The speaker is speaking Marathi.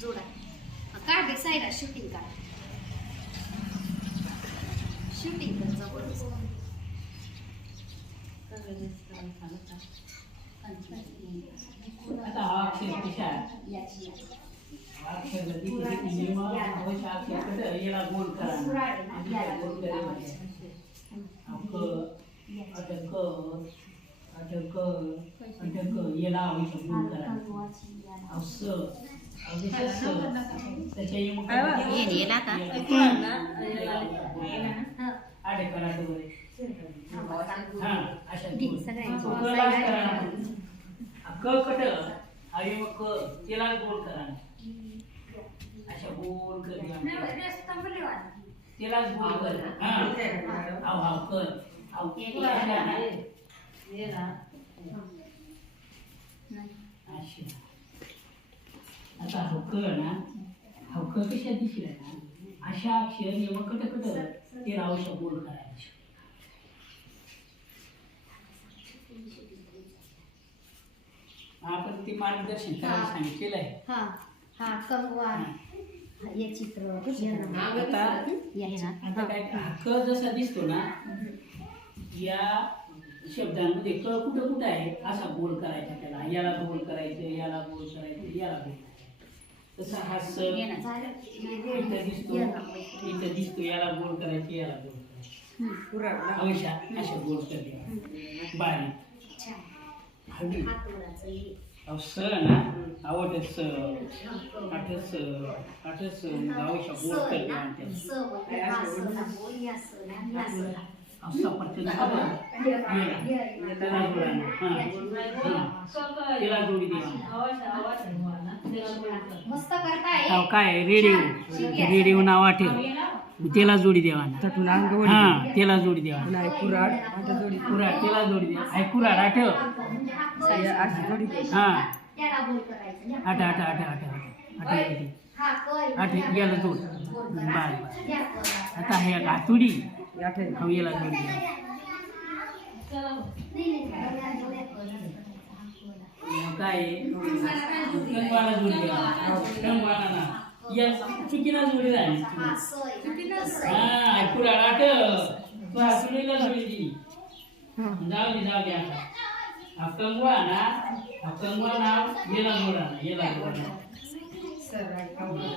जोडा काढ दे साईडला शूटिंग काढ शूटिंग कर जबरदस्त आता हा अक्षर कशा आहे? याची याची. अक्षर गती किती नियम अवश्य अक्षर कसं याला गोल करा आणि त्याला गोल करा म्हणजे. अक अटक अटक अटक याला अवश्य गोल करा अस गोल. क करा कट आणि मग क गोल करा अशा गोल कर तिला गोल कर हा आव आव कर आव अशी. आता हा क ना हा क कशा दिसला ना अशा अक्षर यम कट कट ते रावशा गोल करायचे. आपण ते मार्गदर्शन करायला सांगितलेलं आहे. हा कंगवा. चित्र आता आता काय क जसा दिसतो ना या शब्दांमध्ये क कुठं कुठं आहे असा गोल करायचा त्याला. याला गोल करायचं याला गोल करायचं याला गोल तसा हा स इथं दिसतो. इथं दिसतो याला गोल करायचं याला गोल करायचं. अवशा अशा गोल करते. बारीक हळदी. अहो स ना आवडत स आठ आठ अवशा गोल करते म्हणते. हा. हा. त्याला जोडी द्या मस्त करताय काय रेडिओ रेडिओ नाव आठव त्याला जोडी द्यावा ना हा त्याला जोडी द्यावा कुराड त्याला जोडी द्या हाय कुराड आठव हा त्याला बोल करायचं आठ आठ आठ आठ आठ आठ. हा आठ याला जोड कर. आता हे हातुडी हो याला जोडी द्या नाही, नाही, जोड्या कर. मग काय टंगवाला जोडी द्या ना या चुकीला जोडी हा, सोय. हा तू जोडी जाऊ दे जाऊ दे आता हा कंगवा ना हा कंगवा नाव याला जोडा ना जोडा